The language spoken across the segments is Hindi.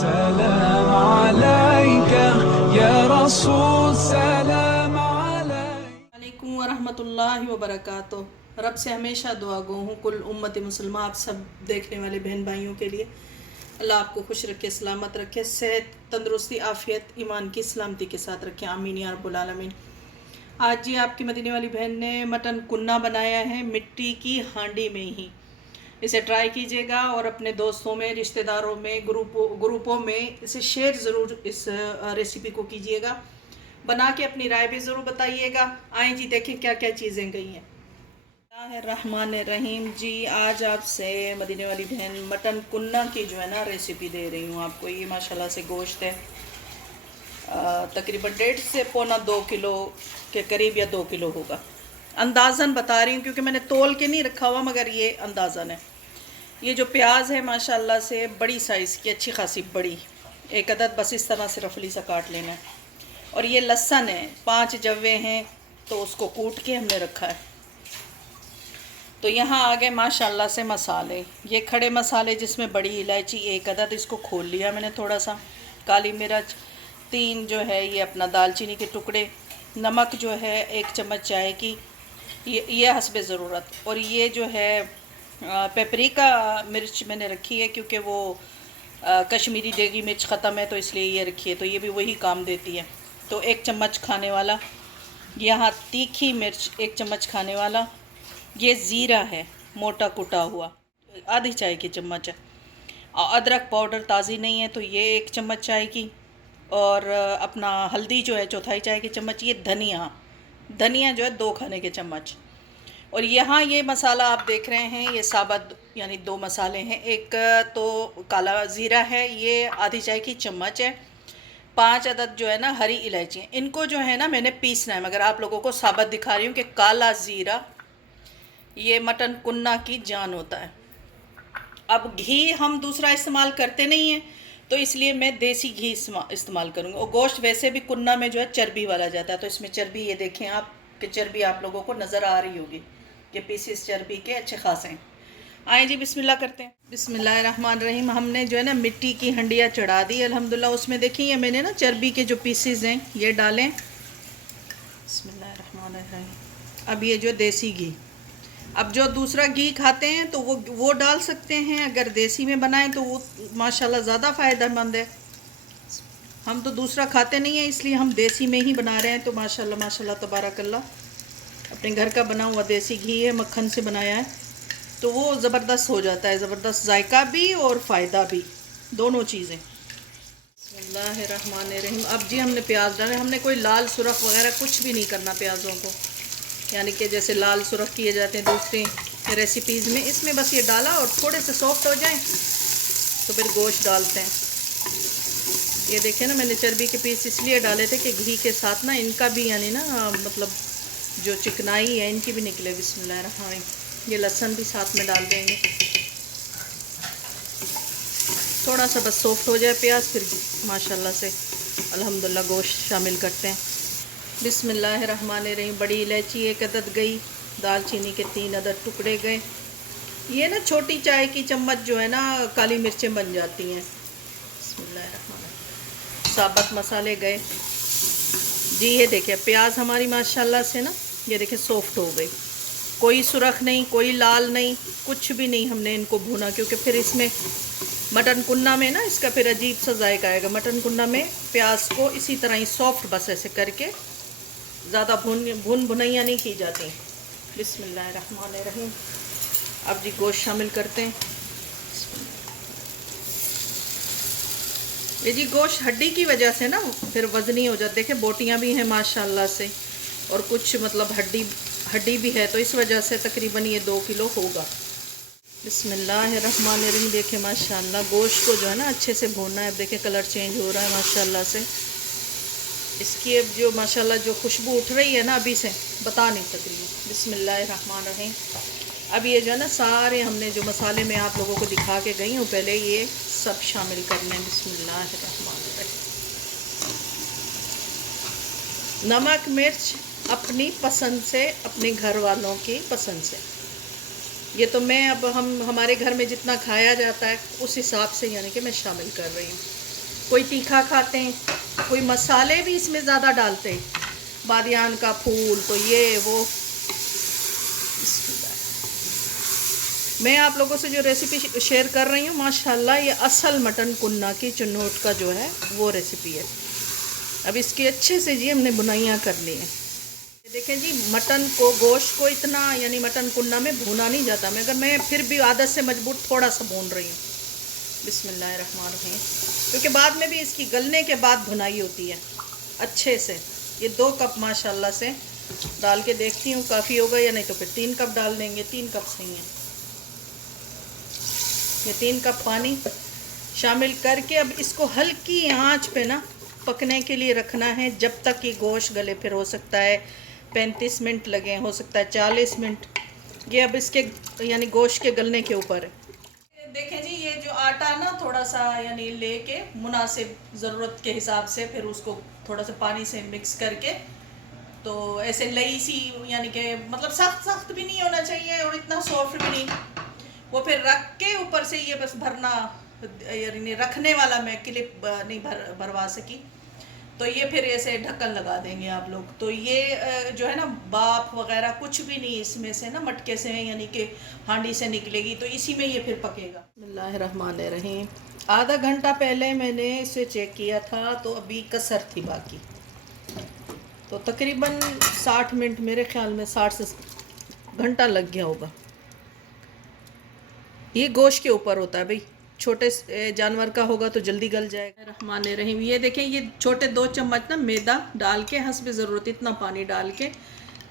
सलाम अलैका या रसूल सलाम अलैका। वालेकुम वरहमतुल्लाहि वबरकातुह। रब से हमेशा दुआ गो हूँ कुल उम्मत मुसलमान, आप सब देखने वाले बहन भाइयों के लिए। अल्लाह आपको खुश रखे, सलामत रखे, सेहत तंदुरुस्ती आफ़ियत ईमान की सलामती के साथ रखे, आमीन या रब्बुल आलमीन। आज जी आपकी मदीने वाली बहन ने मटन कुन्ना बनाया है मिट्टी की हांडी में ही। इसे ट्राई कीजिएगा और अपने दोस्तों में, रिश्तेदारों में, ग्रुपों में इसे शेयर ज़रूर इस रेसिपी को कीजिएगा। बना के अपनी राय भी ज़रूर बताइएगा। आए जी देखें क्या क्या चीज़ें गई हैं। रहमान जी, आज आपसे मदीने वाली बहन मटन कुन्ना की जो है ना रेसिपी दे रही हूँ आपको। ये माशाल्लाह से गोश्त है, तकरीबन 1.5 से पौना 2 किलो के करीब या 2 किलो होगा। अंदाज़न बता रही हूँ क्योंकि मैंने तोल के नहीं रखा हुआ, मगर ये अंदाज़न है। ये जो प्याज है माशाल्लाह से बड़ी साइज़ की, अच्छी खासी बड़ी, एक अदद बस इस तरह से रफली सा काट लेना है। और ये लहसुन है, 5 जवे हैं तो उसको कूट के हमने रखा है। तो यहाँ आ गए माशाल्लाह से मसाले। ये खड़े मसाले जिसमें बड़ी इलायची 1 अदद, इसको खोल लिया मैंने थोड़ा सा, काली मिर्च 3 जो है ये अपना दालचीनी के टुकड़े, नमक जो है 1 चम्मच चाय की, ये हस्बे ज़रूरत। और ये जो है पेपरिका मिर्च मैंने रखी है क्योंकि वो कश्मीरी देगी मिर्च ख़त्म है तो इसलिए ये रखी है, तो ये भी वही काम देती है। तो 1 चम्मच खाने वाला। यहाँ तीखी मिर्च 1 चम्मच खाने वाला। ये ज़ीरा है मोटा कुटा हुआ, आधी चाय की चम्मच है। और अदरक पाउडर ताज़ी नहीं है तो ये 1 चम्मच चाय की। और अपना हल्दी जो है 1/4 चाय की चम्मच। ये धनिया जो है 2 खाने के चम्मच। और यहाँ ये मसाला आप देख रहे हैं, ये साबुत यानी 2 मसाले हैं। एक तो काला ज़ीरा है, ये आधी चाय की चम्मच है। 5 अदद जो है ना हरी इलायची, इनको जो है ना मैंने पीसना है, मगर आप लोगों को साबुत दिखा रही हूँ कि काला ज़ीरा ये मटन कुन्ना की जान होता है। अब घी हम दूसरा इस्तेमाल करते नहीं हैं तो इसलिए मैं देसी घी इस्तेमाल करूँगी। और गोश्त वैसे भी कुन्ना में जो है चर्बी वाला जाता है, तो इसमें चर्बी, ये देखें आप कि चर्बी आप लोगों को नज़र आ रही होगी, ये पीसेस चर्बी के अच्छे खासे हैं। आए जी बिस्मिल्लाह करते हैं। बिस्मिल्लाहिर्रहमानिर्रहीम। हमने जो है ना मिट्टी की हंडिया चढ़ा दी अल्हम्दुलिल्लाह। उसमें देखिए ये मैंने ना चर्बी के जो पीसेस हैं ये डालें। बिस्मिल्लाहिर्रहमानिर्रहीम। अब ये जो देसी घी, अब जो दूसरा घी खाते हैं तो वो डाल सकते हैं, अगर देसी में बनाएं तो वो माशाल्लाह ज़्यादा फ़ायदेमंद है। हम तो दूसरा खाते नहीं हैं इसलिए हम देसी में ही बना रहे हैं। तो माशाल्लाह माशाल्लाह तबारकल्लाह, अपने घर का बना हुआ देसी घी है, मक्खन से बनाया है, तो वो ज़बरदस्त हो जाता है, ज़बरदस्त जायका भी और फ़ायदा भी, दोनों चीज़ें। बिस्मिल्लाहिर्रहमानिर्रहीम। अब जी हमने प्याज डाले। हमने कोई लाल सुरख वगैरह कुछ भी नहीं करना प्याज़ों को, यानी कि जैसे लाल सुरख किए जाते हैं दूसरी रेसिपीज़ में। इसमें बस ये डाला और थोड़े से सॉफ्ट हो जाएं तो फिर गोश्त डालते हैं। ये देखें ना, मैंने चर्बी के पीस इसलिए डाले थे कि घी के साथ ना इनका भी यानी ना मतलब जो चिकनाई है इनकी भी निकले। बिस्मिल्लाहिर्रहमानिर्रहीम। ये लहसुन भी साथ में डाल देंगे, थोड़ा सा बस सॉफ्ट हो जाए प्याज, फिर माशाल्लाह से अल्हम्दुलिल्लाह गोश्त शामिल करते हैं। बिस्मिल्लाहिर्रहमानिर्रहीम। बड़ी इलायची 1 अदद गई, दालचीनी के 3 अदद टुकड़े गए। ये ना छोटी चाय की चम्मच जो है ना काली मिर्चें बन जाती हैं। बिस्मिल्लाहिर्रहमानिर्रहीम। साबुत मसाले गए जी। ये देखिए प्याज हमारी माशाल्लाह से ना ये देखिए सॉफ्ट हो गई, कोई सुरख नहीं, कोई लाल नहीं, कुछ भी नहीं हमने इनको भुना, क्योंकि फिर इसमें मटन कुन्ना में ना इसका फिर अजीब सा जायका आएगा। मटन कुन्ना में प्याज को इसी तरह ही सॉफ्ट बस ऐसे करके, ज़्यादा भुनैया नहीं की जाती। बिस्मिल्लाहिर्रहमानिर्रहीम। अब जी गोश्त शामिल करते हैं। ये जी गोश्त हड्डी की वजह से ना फिर वज़नी हो जाता है। देखिए बोटियाँ भी हैं माशाल्लाह से, और कुछ मतलब हड्डी भी है, तो इस वजह से तकरीबन ये 2 किलो होगा। बिस्मिल्लाहिर्रहमानिर्रहीम। देखिए माशाल्लाह गोश्त को जो है ना अच्छे से भूनना है। अब देखिए कलर चेंज हो रहा है माशाल्लाह से। इसकी अब जो माशाल्लाह जो खुशबू उठ रही है ना अभी से बता नहीं सकती। बिस्मिल्लाहिर्रहमानिर्रहीम। अब ये जो है ना सारे हमने जो मसाले में आप लोगों को दिखा के गई हूँ पहले, ये सब शामिल करने हैं। बिस्मिल्लाहिर्रहमानिर्रहीम। नमक मिर्च अपनी पसंद से, अपने घर वालों की पसंद से। ये तो मैं अब हमारे घर में जितना खाया जाता है उस हिसाब से यानी कि मैं शामिल कर रही हूँ। कोई तीखा खाते हैं, कोई मसाले भी इसमें ज़्यादा डालते हैं, बादियान का फूल, तो ये वो। मैं आप लोगों से जो रेसिपी शेयर कर रही हूँ माशाल्लाह ये असल मटन कुन्ना की चुनौट का जो है वो रेसिपी है। अब इसकी अच्छे से जी हमने बुनाइयाँ करनी है। देखें जी, मटन को, गोश्त को इतना यानी मटन कुन्ना में भुना नहीं जाता, मगर मैं फिर भी आदत से मजबूर थोड़ा सा भून रही हूँ। बिस्मिल्लाहिर्रहमानिर्रहीम, क्योंकि बाद में भी इसकी गलने के बाद भुनाई होती है अच्छे से। ये 2 कप माशाल्लाह से डाल के देखती हूँ काफ़ी होगा या नहीं तो फिर 3 कप डाल देंगे। 3 कप सही है। ये 3 कप पानी शामिल करके अब इसको हल्की आंच पे ना पकने के लिए रखना है जब तक ये गोश्त गले। फिर हो सकता है 35 मिनट लगे, हो सकता है 40 मिनट। ये अब इसके यानी गोश्त के गलने के ऊपर है। देखें जी, ये जो आटा ना थोड़ा सा यानी लेके मुनासिब ज़रूरत के हिसाब से फिर उसको थोड़ा सा पानी से मिक्स करके, तो ऐसे लई सी यानी कि मतलब सख्त सख्त भी नहीं होना चाहिए और इतना सॉफ्ट भी नहीं। वो फिर रख के ऊपर से ये बस भरना, यानी रखने वाला मैं क्लिप नहीं भरवा सकी, तो ये फिर ऐसे ढक्कन लगा देंगे आप लोग। तो ये जो है ना बाप वगैरह कुछ भी नहीं इसमें से ना मटके से यानी कि हांडी से निकलेगी, तो इसी में ये फिर पकेगा। बिस्मिल्लाहिर्रहमानिर्रहीम। आधा घंटा पहले मैंने इसे चेक किया था तो अभी कसर थी बाकी, तो तकरीबन 60 मिनट, मेरे ख्याल में 60 से घंटा लग गया होगा। ये गोश्त के ऊपर होता है भाई, छोटे जानवर का होगा तो जल्दी गल जाएगा। रहमानिर्रहीम, ये देखें, ये छोटे 2 चम्मच ना मैदा डाल के हस्बे ज़रूरत इतना पानी डाल के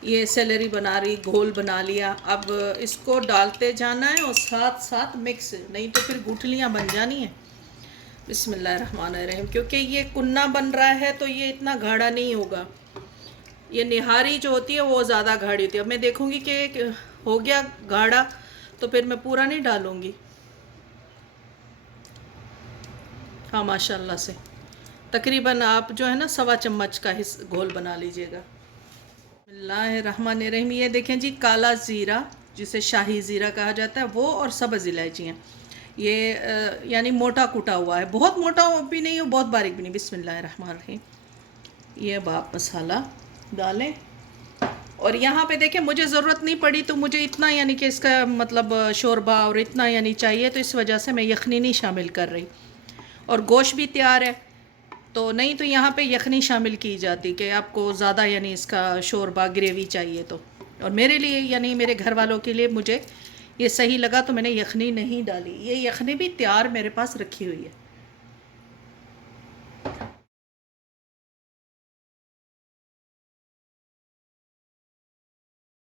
ये सेलरी बना रही, घोल बना लिया। अब इसको डालते जाना है और साथ साथ मिक्स, नहीं तो फिर गुठलियाँ बन जानी हैं। बिस्मिल्लाहिर्रहमानिर्रहीम, क्योंकि ये कुन्ना बन रहा है तो ये इतना गाढ़ा नहीं होगा। ये निहारी जो होती है वो ज़्यादा गाढ़ी होती है। अब मैं देखूँगी कि हो गया गाढ़ा तो फिर मैं पूरा नहीं डालूँगी। हाँ माशाल्लाह से तकरीबन आप जो है ना 1.25 चम्मच का घोल बना लीजिएगा। बिस्मिल्लाहिर्रहमानिर्रहीम, ये देखें जी, काला ज़ीरा जिसे शाही ज़ीरा कहा जाता है वो, और सब्ज़ इलायचियाँ, ये यानी मोटा कुटा हुआ है, बहुत मोटा भी नहीं हो बहुत बारीक भी नहीं। बिस्मिल्लाहिर्रहमानिर्रहीम, ये अब आप मसाला डालें। और यहाँ पे देखें, मुझे ज़रूरत नहीं पड़ी तो मुझे इतना यानी कि इसका मतलब शोरबा और इतना यानी चाहिए, तो इस वजह से मैं यखनी नहीं शामिल कर रही। और गोश्त भी तैयार है, तो नहीं तो यहाँ पे यखनी शामिल की जाती कि आपको ज़्यादा यानी इसका शोरबा ग्रेवी चाहिए तो। और मेरे लिए यानी मेरे घर वालों के लिए मुझे ये सही लगा तो मैंने यखनी नहीं डाली। ये यखनी भी तैयार मेरे पास रखी हुई है।